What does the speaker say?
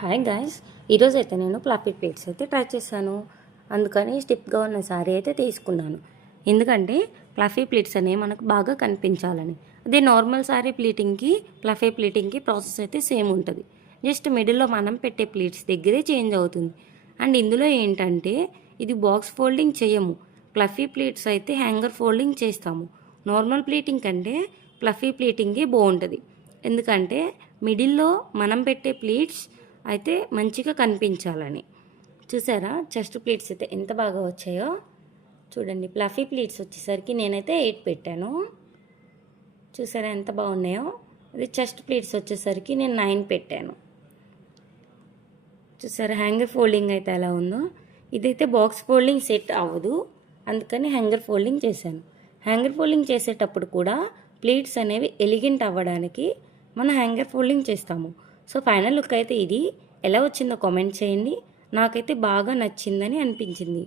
Hi guys, ఈరోజైతే నేను fluffy plates అయితే ట్రై చేశాను. అందుకని స్టిప్గా ఉన్న శారీ అయితే తీసుకున్నాను. ఎందుకంటే ఫ్లఫీ ప్లేట్స్ అనేవి మనకు బాగా కనిపించాలని. అదే నార్మల్ శారీ ప్లీటింగ్కి ఫ్లఫీ ప్లీటింగ్కి ప్రాసెస్ అయితే సేమ్ ఉంటుంది. జస్ట్ మిడిల్లో మనం పెట్టే ప్లీట్స్ దగ్గరే చేంజ్ అవుతుంది. అండ్ ఇందులో ఏంటంటే ఇది బాక్స్ ఫోల్డింగ్ చేయము. ఫ్లఫీ ప్లీట్స్ అయితే హ్యాంగర్ ఫోల్డింగ్ చేస్తాము. నార్మల్ ప్లీటింగ్ కంటే ఫ్లఫీ ప్లీటింగే బాగుంటుంది. ఎందుకంటే మిడిల్లో మనం పెట్టే ప్లీట్స్ అయితే మంచిగా కనిపించాలని. చూసారా చెస్ట్ ప్లీట్స్ అయితే ఎంత బాగా వచ్చాయో చూడండి. ఫ్లఫీ ప్లీట్స్ వచ్చేసరికి నేనైతే 8 పెట్టాను. చూసారా ఎంత బాగున్నాయో. ఇది చెస్ట్ ప్లీట్స్ వచ్చేసరికి నేను 9 పెట్టాను. చూసారా హ్యాంగర్ ఫోల్డింగ్ అయితే ఎలా ఉందో. ఇదైతే బాక్స్ ఫోల్డింగ్ సెట్ అవ్వదు, అందుకని హ్యాంగర్ ఫోల్డింగ్ చేశాను. హ్యాంగర్ ఫోల్డింగ్ చేసేటప్పుడు కూడా ప్లీట్స్ అనేవి ఎలిగెంట్ అవ్వడానికి మనం హ్యాంగర్ ఫోల్డింగ్ చేస్తాము. సో ఫైనల్ లుక్ అయితే ఇది. ఎలా వచ్చిందో కామెంట్ చేయండి. నాకైతే బాగా నచ్చిందని అనిపించింది.